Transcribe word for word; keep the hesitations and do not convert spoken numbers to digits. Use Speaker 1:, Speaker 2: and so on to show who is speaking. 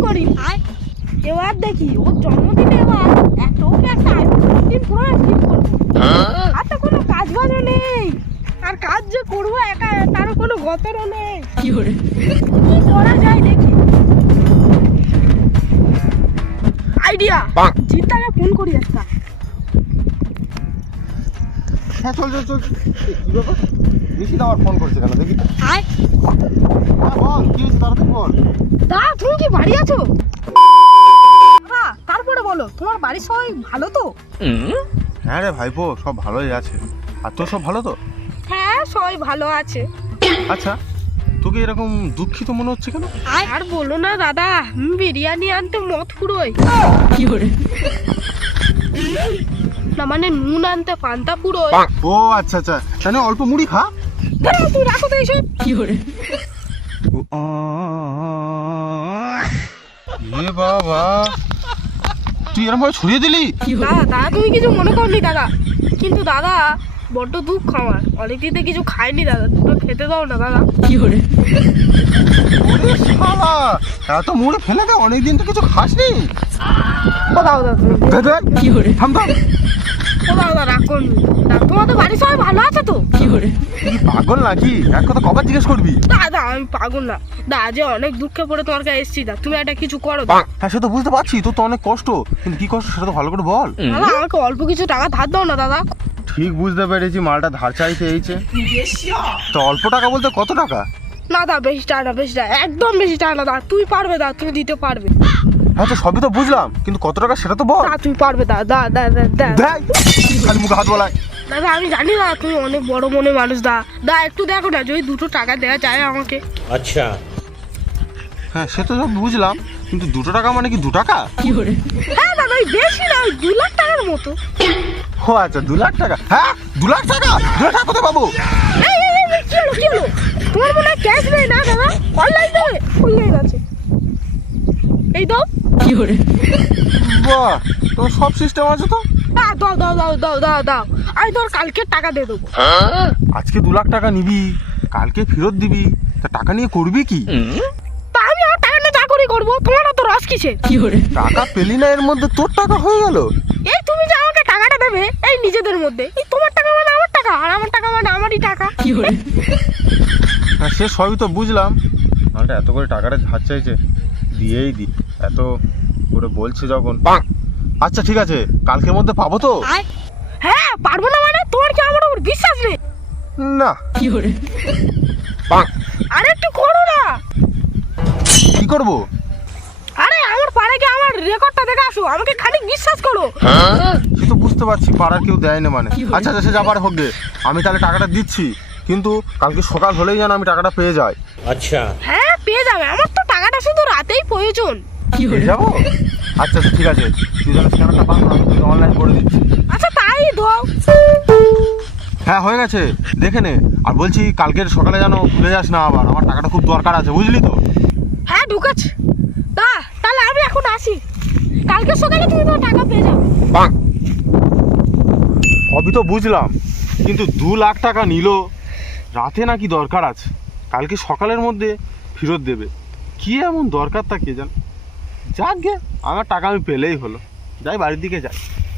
Speaker 1: করি। এবার দেখি ওর জন্মদিনে এবার একটা ওকে একটা আইফোন ফিফটিন প্রো গিফট করবো। আর তো কোনো কাজ বাজও নেই, আর কাজ যে করবো একা তারও কোনো গতরও নেই। কি করে কি করা যায় দেখি। আইডিয়া, জিতাকে ফোন করি একটা।
Speaker 2: হ্যাঁ চল চল চল। কি ব্যাপার, নিশিত আবার ফোন করছে কেন দেখি তো।
Speaker 1: আয়
Speaker 2: হ্যাঁ বল, কি হয়েছে তাড়াতাড়ি বল।
Speaker 1: দা তুমি কি বাড়ি আছো? হ্যাঁ তারপরে বলো, তোমার বাড়ির সবাই ভালো তো?
Speaker 2: হ্যাঁ রে ভাইপো, সব ভালোই আছে। আর তোর সব ভালো তো?
Speaker 1: হ্যাঁ সবাই ভালো আছে।
Speaker 2: আচ্ছা, তোকে এরকম দুঃখিত মনে হচ্ছে কেন?
Speaker 1: আর বলো না দাদা, হুম, বিরিয়ানি আনতে মত পুরোই। কি করে না মানে নুন আনতে পান্তা পুরোই।
Speaker 2: ও আচ্ছা আচ্ছা, তাহলে অল্প মুড়ি খা।
Speaker 1: দাঁড়াও, তুই রাখো তো এইসব। কি করে
Speaker 2: এ বাবা, তুই এরকম ভাবে ছড়িয়ে দিলি?
Speaker 1: দাদা দাদা তুমি কিছু মনে করনি দাদা, কিন্তু দাদা বড্ড দুঃখ আমার, অনেকদিন থেকে কিছু খাইনি দাদা, দুটো খেতে দাও না দাদা। কি করে
Speaker 2: ওরে শালা, এত মুড়ি ফেলে দে, অনেকদিন তো কিছু খাসনি।
Speaker 1: ও দাও দাদা তুমি
Speaker 2: দে দে।
Speaker 1: কি করে
Speaker 2: থাম থাম।
Speaker 1: ও দাদা রাগ করনি। তোমার তো বাড়ির সবাই ভালো আছে তো? কি করে
Speaker 2: তুই কি পাগল নাকি? এক কথা কবার জিজ্ঞেস করবি?
Speaker 1: দাদা আমি পাগল না দা, যে অনেক দুঃখে পড়ে তোমার কাছে এসেছি দা, তুমি একটা কিছু করো দা।
Speaker 2: হ্যাঁ সে তো বুঝতে পারছি, তোর তো অনেক কষ্ট, কিন্তু কি কষ্ট সেটা তো ভালো করে বল।
Speaker 1: দাদা আমাকে অল্প কিছু টাকা ধার দাও না দাদা।
Speaker 2: ঠিক বুঝতে পেরেছি, মালটা ধার চাইতে এইছে। তো অল্প টাকা বলতে কত টাকা?
Speaker 1: না দা বেশি টাকা না, বেশি টাকা একদম বেশি টাকা না দা, তুমি পারবে দা, তুমি দিতে পারবে।
Speaker 2: হ্যাঁ তো সবই তো বুঝলাম, কিন্তু কত টাকা সেটা তো বল।
Speaker 1: দা তুমি পারবে দা, দা দা দা দা
Speaker 2: দেখ, খালি মুখে হাত বলায়।
Speaker 1: দাদা আমি জানি না তুমি অনেক বড় মনে মানুষ দা, দা একটু দেখো না যদি দুটো টাকা দেওয়া যায় আমাকে।
Speaker 3: আচ্ছা
Speaker 2: হ্যাঁ সে তো সব বুঝলাম, কিন্তু দুটো টাকা মানে কি দু টাকা?
Speaker 1: কি করে হ্যাঁ দাদা ওই বেশি না, ওই দু লাখ টাকার মতো।
Speaker 2: ও আচ্ছা, দু লাখ টাকা। হ্যাঁ দু লাখ টাকা, দু লাখ টাকা কোথায় পাবো?
Speaker 1: এই এই এই কি হলো কি হলো, তোমার মনে হয় ক্যাশ নেই না দাদা, অনলাইন দেবে? অনলাইন আছে, এই দাও। কি করে
Speaker 2: বাহ, তোমার সব সিস্টেম আছে তো।
Speaker 1: দাও দাও দাও দাও দাও দাও দাও, আমি তোর কালকে টাকা দিয়ে দেবো।
Speaker 2: আজকে দু লাখ টাকা নিবি, কালকে ফেরত দিবি, তা টাকা নিয়ে করবি কি?
Speaker 1: তা আমি আমার টাকা নিয়ে চাকরি করবো, তোমার তো রস কিসে? কি করে
Speaker 2: টাকা পেলি না, এর মধ্যে তোর টাকা হয়ে গেল।
Speaker 1: এই তুমি যে আমাকে টাকাটা দেবে এই নিজেদের মধ্যে, এই তোমার টাকা মানে আমার টাকা, আর আমার টাকা মানে আমারই টাকা। কি করে
Speaker 2: হ্যাঁ সে সবই তো বুঝলাম, মালটা এত করে টাকাটা ধার চাইছে, দিয়েই দি, এত করে বলছে যখন। আচ্ছা ঠিক আছে, কালকের মধ্যে পাবো তো?
Speaker 1: হ্যাঁ পারবো না মানে, তোমার কি আমার উপর বিশ্বাস নেই?
Speaker 2: না।
Speaker 1: কি করে আরে একটু করো না।
Speaker 2: কি করবো?
Speaker 1: আরে আমার পাড়ে গিয়ে আমার রেকর্ডটা দেখে আসো, আমাকে খানিক বিশ্বাস করো।
Speaker 2: সে তো বুঝতে পারছি, পাড়ার কেউ দেয় না মানে। আচ্ছা আচ্ছা সে যাবার হোক গে, আমি তাহলে টাকাটা দিচ্ছি, কিন্তু কালকে সকাল হলেই যেন আমি টাকাটা পেয়ে যাই।
Speaker 3: আচ্ছা
Speaker 1: হ্যাঁ পেয়ে যাবে, আমার তো টাকাটা শুধু রাতেই প্রয়োজন। কি
Speaker 2: পেয়ে যাবো? আচ্ছা আচ্ছা ঠিক আছে, তুই যেন স্ক্যানারটা পাস আমি তোকে অনলাইন করে দিচ্ছি।
Speaker 1: আচ্ছা তাই দাও।
Speaker 2: হ্যাঁ হয়ে গেছে, দেখে নে। আর বলছি কালকের সকালে যেন ভুলে যাস না আবার, আমার টাকাটা খুব দরকার আছে, বুঝলি তো?
Speaker 1: হ্যাঁ ঢুকাচ্ছে তা, তাহলে আমি এখন আসি, কালকে সকালে তুমি তোমার টাকা পেয়ে যাবে।
Speaker 2: সবই তো বুঝলাম, কিন্তু দু লাখ টাকা নিল, রাতে নাকি দরকার আছে, কালকে সকালের মধ্যে ফেরত দেবে। কি এমন দরকার তা কে জান। যাক গে, আমার টাকা আমি পেলেই হলো, যাই বাড়ির দিকে যাই।